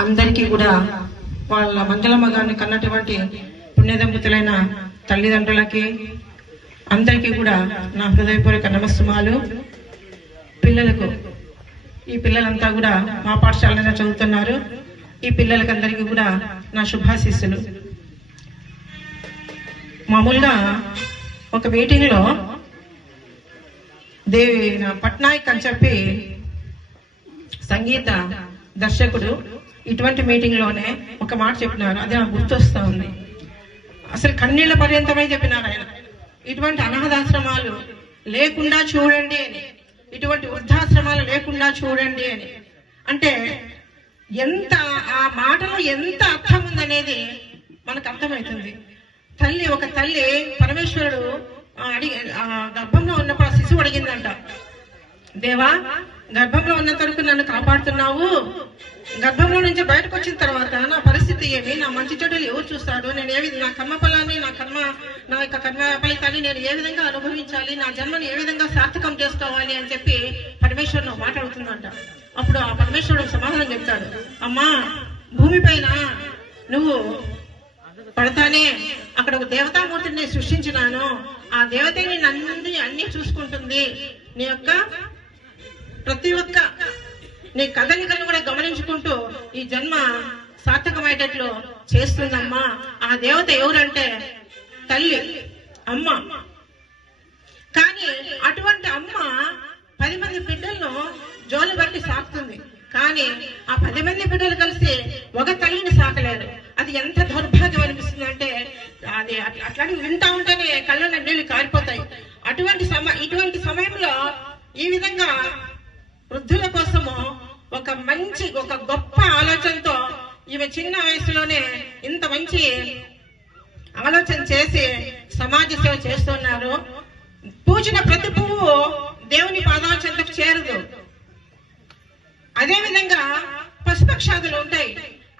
అందరికీ కూడా వాళ్ళ మంగళమ్మ గారిని కన్నటువంటి పుణ్యదంపతులైన తల్లిదండ్రులకి అందరికీ కూడా నా హృదయపూర్వక నమస్సుమాలు. పిల్లలకు ఈ పిల్లలంతా కూడా మా పాఠశాలలో చదువుతున్నారు. ఈ పిల్లలకందరికీ కూడా నా శుభాశీస్సులు. మామూలుగా ఒక మీటింగ్లో దేవి నా పట్నాయక్ అని చెప్పి సంగీత దర్శకుడు ఇటువంటి మీటింగ్లోనే ఒక మాట చెప్పినారు. అది నాకు గుర్తొస్తా ఉంది. అసలు కన్నీళ్ళ పర్యంతమై చెప్పినారు ఆయన. ఇటువంటి అనాథాశ్రమాలు లేకుండా చూడండి అని. ఇటువంటి వృద్ధాశ్రమాలు లేకుండా చూడండి అని. అంటే ఎంత ఆ మాటలో ఎంత అర్థం ఉందనేది మనకు అర్థమవుతుంది. తల్లి ఒక తల్లి పరమేశ్వరుడు అడిగి ఆ, గర్భంలో ఉన్నప్పుడు ఆ శిశువు అడిగిందంట. దేవా గర్భంలో ఉన్నంత వరకు నన్ను కాపాడుతున్నావు. గర్భంలో నుంచి బయటకు వచ్చిన తర్వాత నా పరిస్థితి ఏమి? నా మంచి చెడులు ఎవరు చూస్తాడు నేను ఏ విధంగా నా కర్మ ఫలాన్ని నా కర్మ నా యొక్క కర్మ ఫలితాన్ని నేను ఏ విధంగా అనుభవించాలి? నా జన్మని ఏ విధంగా సార్థకం చేసుకోవాలి అని చెప్పి పరమేశ్వరుడు మాట్లాడుతుందంట అప్పుడు ఆ పరమేశ్వరుడు సమాధానం చెప్తాడు. అమ్మా భూమిపైన నువ్వు పడతానే అక్కడ ఒక దేవతామూర్తిని నేను సృష్టించినాను. ఆ దేవతని నన్ను అన్ని చూసుకుంటుంది. నీ యొక్క ప్రతి ఒక్క నీ కదలికలు కూడా గమనించుకుంటూ ఈ జన్మ సార్థకమయ్యేటట్లు చేస్తుందమ్మా. ఆ దేవత ఎవరంటే తల్లి అమ్మ. కానీ అటువంటి అమ్మ పది మంది బిడ్డలను జోలి బట్టి సాకుతుంది. కానీ ఆ పది మంది బిడ్డలు కలిసి ఒక తల్లిని సాకలేరు అది ఎంత దౌర్భాగ్యం అనిపిస్తుంది అంటే అది అట్లా- అట్లాంటివి వింటా ఉంటేనే ఆలోచన చేసి సమాజ సేవ చేస్తున్నారు. పూచిన ప్రతి పువ్వు దేవుని పాదాల చెంతకు చేరదు. అదే విధంగా పశుపక్షాదులు ఉంటాయి.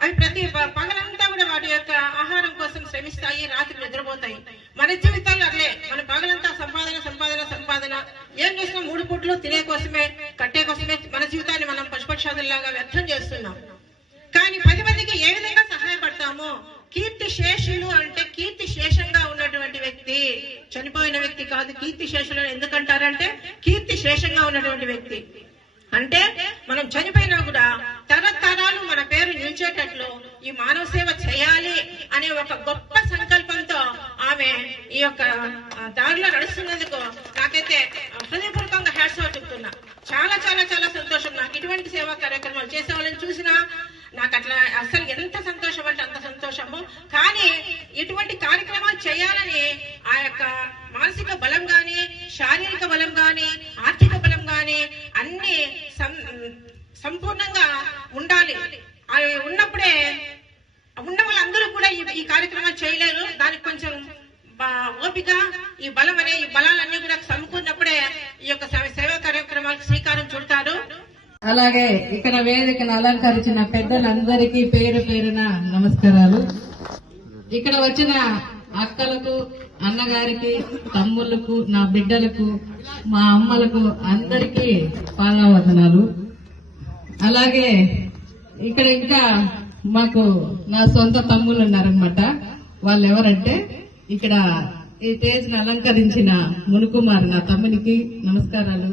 అవి ప్రతి పగలంతా కూడా వాటి యొక్క ఆహారం కోసం శ్రమిస్తాయి రాత్రి నిద్రపోతాయి. మన జీవితాలు అదే మన పగలంతా సంపాదన సంపాదన సంపాదన. ఏం చేసినా మూడు పూట్లు తినే కోసమే కట్టే కోసమే మన జీవితాన్ని మనం పశుపక్షాదుల్లాగా వ్యర్థం చేస్తున్నాం. కానీ పది మందికి ఏ విధంగా సహాయపడతామో కీర్తి శేషులు అంటే కీర్తి శేషంగా ఉన్నటువంటి వ్యక్తి. చనిపోయిన వ్యక్తి కాదు కీర్తి శేషులు ఎందుకంటారంటే కీర్తి శేషంగా ఉన్నటువంటి వ్యక్తి. అంటే మనం చనిపోయినా కూడా తరతరాలు మన పేరు నిలిచేటట్లు ఈ మానవ సేవ చేయాలి అనే ఒక గొప్ప సంకల్పంతో ఆమె ఈ యొక్క దారిలో నడుస్తున్నందుకు నాకైతే హృదయపూర్వకంగా హ్యాట్స్ ఆఫ్ చెప్తున్నా. చాలా చాలా చాలా సంతోషం. నాకు ఇటువంటి సేవా కార్యక్రమాలు చేసే వాళ్ళని చూసినా నాకు అట్లా అసలు ఎంత సంతోషం అంటే అంత సంతోషము కానీ ఇటువంటి కార్యక్రమాలు చేయాలని ఆ యొక్క మానసిక బలం గాని శారీరక బలం గాని ఆర్థిక బలం గాని అన్ని సంపూర్ణంగా ఉండాలి. అవి ఉన్నప్పుడే ఉన్న వాళ్ళందరూ కూడా ఈ కార్యక్రమం చేయలేరు. దానికి కొంచెం ఓపిక ఈ బలం అనే ఈ బలాలన్నీ కూడా సమకూరినప్పుడే ఈ యొక్క సేవ- సేవా కార్యక్రమాలకు శ్రీకారం చుడతారు. అలాగే ఇక్కడ వేదికను అలంకరించిన పెద్దలందరికీ పేరు పేరున నమస్కారాలు. ఇక్కడ వచ్చిన అక్కలకు అన్నగారికి తమ్ముళ్ళకు నా బిడ్డలకు మా అమ్మలకు అందరికీ పాదావదనాలు అలాగే ఇక్కడ ఇంకా మాకు నా సొంత తమ్ముళ్ళు ఉన్నారనమాట వాళ్ళు ఎవరంటే ఇక్కడ ఈ స్టేజ్ అలంకరించిన మునుకుమార్ నా తమ్మునికి నమస్కారాలు.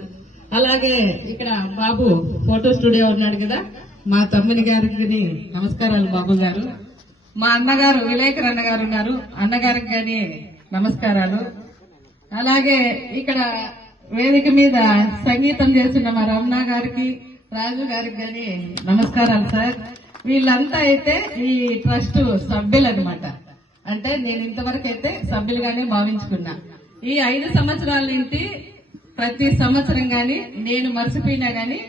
అలాగే ఇక్కడ బాబు ఫోటో స్టూడియో ఉన్నాడు కదా మా తమ్ముని గారికి నమస్కారాలు బాబు గారు. మా అన్నగారు విలేకర్ అన్నగారు ఉన్నారు. అన్నగారికి కానీ నమస్కారాలు. అలాగే ఇక్కడ వేదిక మీద సంగీతం చేస్తున్న మా రమణ గారికి రాజు గారికి గాని నమస్కారాలు సార్. వీళ్ళంతా అయితే ఈ ట్రస్ట్ సభ్యులు అనమాట అంటే నేను ఇంతవరకు అయితే సభ్యులుగానే భావించుకున్నా. ఈ ఐదు సంవత్సరాల నుండి ప్రతి సంవత్సరం గాని నేను మర్చిపోయినా గాని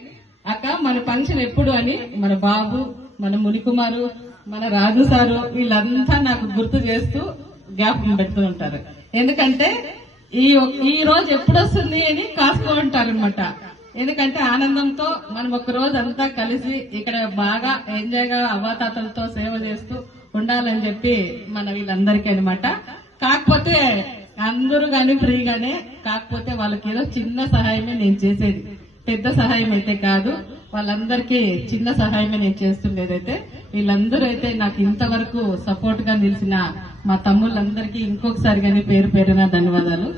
అక్క మన ఫంక్షన్ ఎప్పుడు? అని మన బాబు మన మునికుమారు మన రాజు సారు వీళ్ళంతా నాకు గుర్తు చేస్తూ జ్ఞాపకం పెడుతూ ఉంటారు. ఎందుకంటే ఈ ఈ రోజు ఎప్పుడు వస్తుంది అని కాస్తూ ఉంటారు అనమాట ఎందుకంటే ఆనందంతో మనం ఒక రోజు అంతా కలిసి ఇక్కడ బాగా ఎంజాయ్గా అవాతాతలతో అవ్వాతాతలతో సేవ చేస్తూ ఉండాలని చెప్పి మన వీళ్ళందరికీ అనమాట కాకపోతే అందరూ గాని ఫ్రీగానే కాకపోతే వాళ్ళకి ఏదో చిన్న సహాయమే నేను చేసేది. పెద్ద సహాయం అయితే కాదు వాళ్ళందరికీ చిన్న సహాయమే నేను చేస్తుండేదైతే వీళ్ళందరూ అయితే నాకు ఇంతవరకు సపోర్ట్గా నిలిచిన మా తమ్ముళ్ళందరికీ ఇంకొకసారి కానీ పేరు పేరున ధన్యవాదాలు.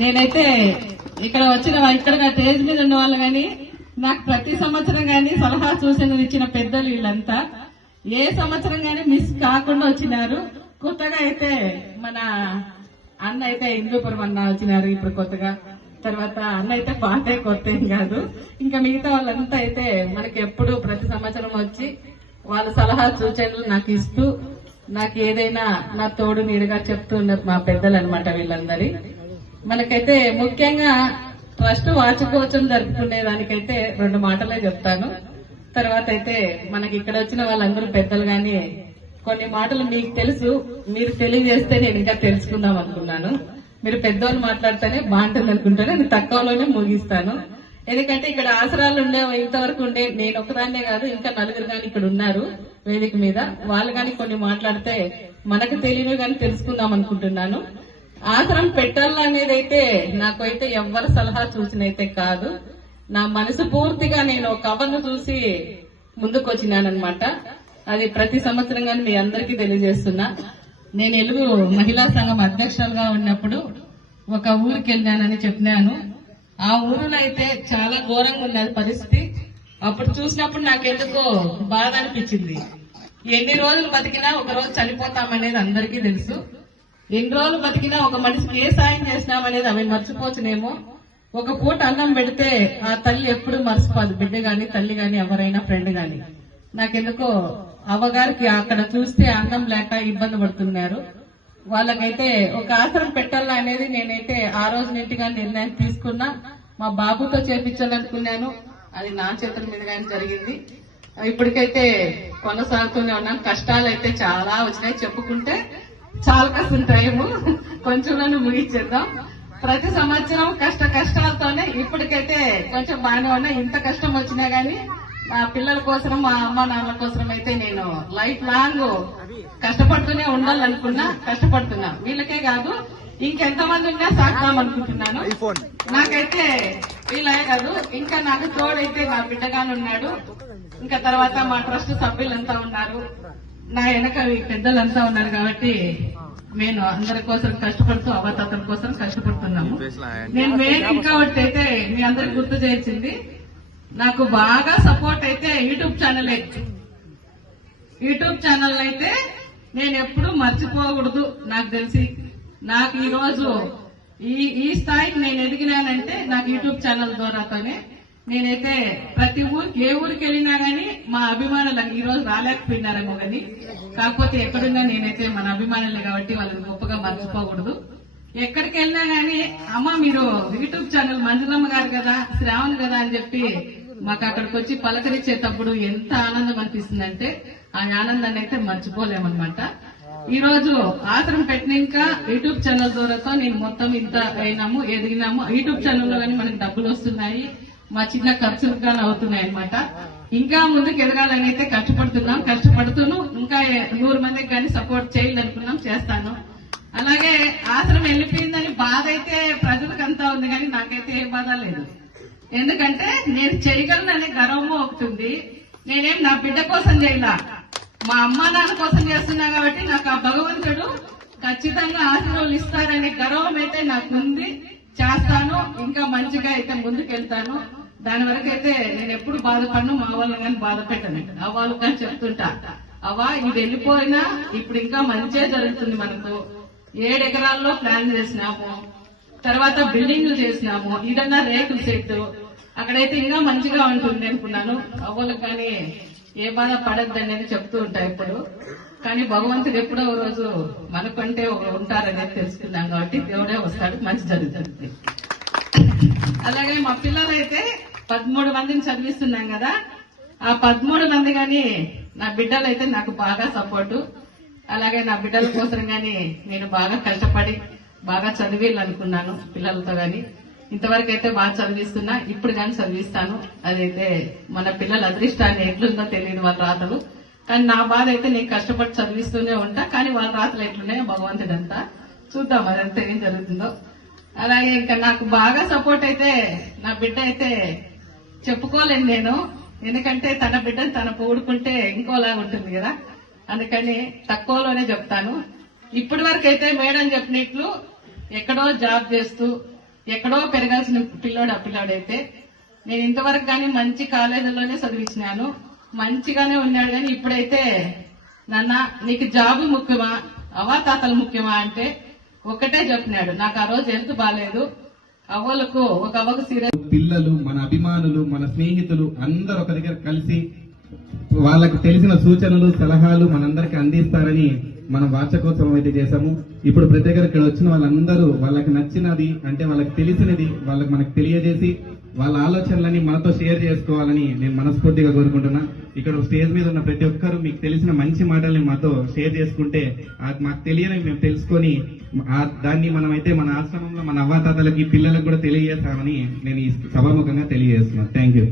నేనైతే ఇక్కడ వచ్చిన ఇక్కడ స్టేజ్ మీద ఉన్న వాళ్ళు కానీ నాకు ప్రతి సంవత్సరం కానీ సలహా సూచనలు ఇచ్చిన పెద్దలు వీళ్ళంతా. ఏ సంవత్సరం కానీ మిస్ కాకుండా వచ్చినారు. కొత్తగా అయితే మన అన్న అయితే హిందూపురం అన్న వచ్చినారు ఇప్పుడు కొత్తగా. తర్వాత అన్న అయితే పాటే కొత్త ఏం కాదు. ఇంకా మిగతా వాళ్ళంతా అయితే మనకి ఎప్పుడు ప్రతి సంవత్సరం వచ్చి వాళ్ళ సలహా సూచనలు నాకు ఇస్తూ నాకు ఏదైనా నా తోడు నీడుగా చెప్తూ ఉన్నారు మా పెద్దలు అనమాట వీళ్ళందరి. మనకైతే ముఖ్యంగా ట్రస్ట్ వార్షికోత్సవం జరుపుకునే దానికైతే రెండు మాటలే చెప్తాను. తర్వాత అయితే మనకి ఇక్కడ వచ్చిన వాళ్ళందరూ పెద్దలు గాని కొన్ని మాటలు మీకు తెలుసు. మీరు తెలియజేస్తే నేను ఇంకా తెలుసుకుందాం అనుకున్నాను. మీరు పెద్దవాళ్ళు మాట్లాడితేనే బాగుంటుంది అనుకుంటాను. నేను తక్కువలోనే ముగిస్తాను. ఎందుకంటే ఇక్కడ ఆసరాలు ఉండే ఇంతవరకు ఉండే నేను ఒకదాన్నే కాదు ఇంకా నలుగురు కానీ ఇక్కడ ఉన్నారు వేదిక మీద. వాళ్ళు కానీ కొన్ని మాట్లాడితే మనకు తెలియని కానీ తెలుసుకుందాం అనుకుంటున్నాను. ఆసరం పెట్టాలా అనేది అయితే నాకైతే అయితే సలహా చూసినైతే కాదు. నా మనసు పూర్తిగా నేను ఒక కవర్ను చూసి ముందుకు వచ్చినానమాట అది ప్రతి సంవత్సరం కానీ మీ అందరికీ తెలియజేస్తున్నా. నేను ఎలుగు మహిళా సంఘం అధ్యక్షులుగా ఉన్నప్పుడు ఒక ఊరికి వెళ్ళానని చెప్పినాను. ఆ ఊరిలో అయితే చాలా ఘోరంగా ఉన్నది పరిస్థితి. అప్పుడు చూసినప్పుడు నాకెందుకో బాధ అనిపించింది. ఎన్ని రోజులు బతికినా ఒక రోజు చనిపోతామనేది అందరికీ తెలుసు. ఎన్ని రోజులు బతికినా ఒక మనిషికి ఏ సాయం చేసినామనేది అవి మర్చిపోవచ్చునేమో ఒక పూట అన్నం పెడితే ఆ తల్లి ఎప్పుడు మర్చిపోదు. బిడ్డ గాని తల్లి గాని ఎవరైనా ఫ్రెండ్ గాని. నాకెందుకో అవ్వగారికి అక్కడ చూస్తే అన్నం లేక ఇబ్బంది పడుతున్నారు. వాళ్ళకైతే ఒక ఆసరం పెట్టాలా అనేది నేనైతే ఆ రోజు నీటిగా నిర్ణయం తీసుకున్నా. మా బాబుతో చేపించాలనుకున్నాను. అది నా చేతుల మీదుగానే జరిగింది. ఇప్పటికైతే కొనసాగుతూనే ఉన్నాను కష్టాలు అయితే చాలా వచ్చినాయి చెప్పుకుంటే. చాలా కష్టం టైము. కొంచెం నన్ను ముగించేద్దాం. ప్రతి సంవత్సరం కష్ట కష్టాలతోనే ఇప్పటికైతే కొంచెం బాగానే ఉన్నా. ఇంత కష్టం వచ్చినా గానీ మా పిల్లల కోసం మా అమ్మ నాన్నల కోసం అయితే నేను లైఫ్ లాంగ్ కష్టపడుతూనే ఉండాలనుకున్నా కష్టపడుతున్నా. వీళ్ళకే కాదు ఇంకెంతమంది ఉన్నా సాగుదాం అనుకుంటున్నాను. నాకైతే వీళ్ళే కాదు ఇంకా నాకు తోడైతే నా బిడ్డగానే ఉన్నాడు. ఇంకా తర్వాత మా ట్రస్ట్ సభ్యులంతా ఉన్నారు. నా వెనక పెద్దలంతా ఉన్నారు కాబట్టి నేను అందరి కోసం కష్టపడుతూ అవతాతల కోసం కష్టపడుతున్నాము. నేను మెయిన్ ఇంకా ఒకటి అయితే మీ అందరికి గుర్తు చేసింది నాకు బాగా సపోర్ట్ అయితే యూట్యూబ్ ఛానల్ యూట్యూబ్ ఛానల్ అయితే నేను ఎప్పుడు మర్చిపోకూడదు నాకు తెలిసి. నాకు ఈ రోజు ఈ ఈ స్థాయికి నేను ఎదిగినానంటే నాకు యూట్యూబ్ ఛానల్ ద్వారాతోనే నేనైతే ప్రతి ఊరికి ఏ ఊరికి వెళ్ళినా గానీ మా అభిమానులు ఈ రోజు రాలేకపోయినారేమో కానీ కాకపోతే ఎక్కడున్నా నేనైతే మన అభిమానులే కాబట్టి వాళ్ళని గొప్పగా మర్చిపోకూడదు. ఎక్కడికి వెళ్ళినా గానీ అమ్మ మీరు యూట్యూబ్ ఛానల్ మంజులమ్మ గారు కదా శ్రావణ్ కదా అని చెప్పి మాకు అక్కడికి వచ్చి పలకరించేటప్పుడు ఎంత ఆనందం అనిపిస్తుందంటే ఆ ఆనందాన్ని అయితే మర్చిపోలేమన్నమాట. ఈ రోజు ఆసరం పెట్టినాక యూట్యూబ్ ఛానల్ ద్వారాతో నేను మొత్తం ఇంత అయినాము ఎదిగినాము. యూట్యూబ్ ఛానల్లో కానీ మనకి డబ్బులు వస్తున్నాయి మా చిన్న ఖర్చులు కానీ అవుతున్నాయి అనమాట ఇంకా ముందుకు ఎదగాలని అయితే కష్టపడుతున్నాం కష్టపడుతూను ఇంకా నూరు మందికి కానీ సపోర్ట్ చేయాలనుకున్నాం చేస్తాను. అలాగే ఆశ్రమం వెళ్ళిపోయిందని బాధ అయితే ప్రజలకంతా ఉంది కానీ నాకైతే ఏ బాధ లేదు. ఎందుకంటే నేను చేయగలననే గర్వము ఒకటి ఉంది. నేనేం నా బిడ్డ కోసం చేయలా. మా అమ్మ నాన్న కోసం చేస్తున్నా కాబట్టి నాకు ఆ భగవంతుడు ఖచ్చితంగా ఆశీర్వాదాలు ఇస్తారనే గర్వం అయితే నాకు ఉంది చేస్తాను ఇంకా మంచిగా అయితే ముందుకెళ్తాను. దాని వరకు అయితే నేను ఎప్పుడు బాధపడను మా వాళ్ళని కానీ బాధ పెట్టను. అవ్వాలి కానీ చెప్తుంటా. అవ్వా ఇది వెళ్ళిపోయినా ఇప్పుడు ఇంకా మంచిగా జరుగుతుంది మనకు. ఏడు ఎకరాల్లో ప్లాన్ చేసినాము. తర్వాత బిల్డింగ్లు చేసినాము. ఇదన్నా రేకుల సెట్ అక్కడైతే ఇంకా మంచిగా ఉంటుంది అనుకున్నాను. అవ్వలకు కానీ ఏ బాధ పడద్దు అనేది చెప్తూ ఉంటాయి ఇప్పుడు. కానీ భగవంతుడు ఎప్పుడో ఒక రోజు మనకంటే ఒక ఉంటారనేది తెలుసుకున్నాం కాబట్టి దేవుడే వస్తాడు మంచి జరుగుతుంది. అలాగే మా పిల్లలైతే పదమూడు మందిని చదివిస్తున్నాం కదా. ఆ పదమూడు మంది కానీ నా బిడ్డలైతే నాకు బాగా సపోర్టు. అలాగే నా బిడ్డల కోసం కానీ నేను బాగా కష్టపడి బాగా చదివేయాలనుకున్నాను పిల్లలతో కానీ ఇంతవరకు అయితే బాగా చదివిస్తున్నా ఇప్పుడు కానీ చదివిస్తాను. అదైతే మన పిల్లల అదృష్టాన్ని ఎట్లుందో తెలియదు వాళ్ళ రాతలు. కానీ నా బాధ అయితే నేను కష్టపడి చదివిస్తూనే ఉంటా కానీ వాళ్ళ రాతలు ఎట్లున్నాయో భగవంతుడంతా చూద్దాం అదంతా ఏం జరుగుతుందో. అలాగే ఇంకా నాకు బాగా సపోర్ట్ అయితే నా బిడ్డ అయితే చెప్పుకోలేను నేను. ఎందుకంటే తన బిడ్డను తన పోడుకుంటే ఇంకోలాగా ఉంటుంది కదా. అందుకని తక్కువలోనే చెప్తాను. ఇప్పటి వరకు అయితే మేడం చెప్పినట్లు ఎక్కడో జాబ్ చేస్తూ ఎక్కడో పెరగాల్సిన పిల్లోడు అప్పిల్లాడైతే నేను ఇంతవరకు కానీ మంచి కాలేజీలోనే చదివించినాను. మంచిగానే ఉన్నాడు కానీ ఇప్పుడైతే నాన్న నీకు జాబ్ ముఖ్యమా? అవాతాతలు ముఖ్యమా అంటే ఒకటే చెప్పినాడు. నాకు ఆ రోజు హెల్త్ బాగాలేదు అవ్వలకు ఒక అవ్వకు సీరియస్ పిల్లలు మన అభిమానులు మన స్నేహితులు అందరు ఒక దగ్గర కలిసి వాళ్ళకు తెలిసిన సూచనలు సలహాలు మనందరికి అందిస్తారని మనం వార్షికోత్సవం అయితే చేశాము. ఇప్పుడు ప్రతి ఒక్కరు ఇక్కడ వచ్చిన వాళ్ళందరూ వాళ్ళకి నచ్చినది అంటే వాళ్ళకి తెలిసినది వాళ్ళకి మనకు తెలియజేసి వాళ్ళ ఆలోచనలని మనతో షేర్ చేసుకోవాలని నేను మనస్ఫూర్తిగా కోరుకుంటున్నా. ఇక్కడ స్టేజ్ మీద ఉన్న ప్రతి ఒక్కరు మీకు తెలిసిన మంచి మాటల్ని మాతో షేర్ చేసుకుంటే మాకు తెలియని మేము తెలుసుకొని దాన్ని మనమైతే మన ఆశ్రమంలో మన అవ్వాతాతలకి పిల్లలకు కూడా తెలియజేస్తామని నేను ఈ సభాముఖంగా తెలియజేస్తున్నాను. Thank you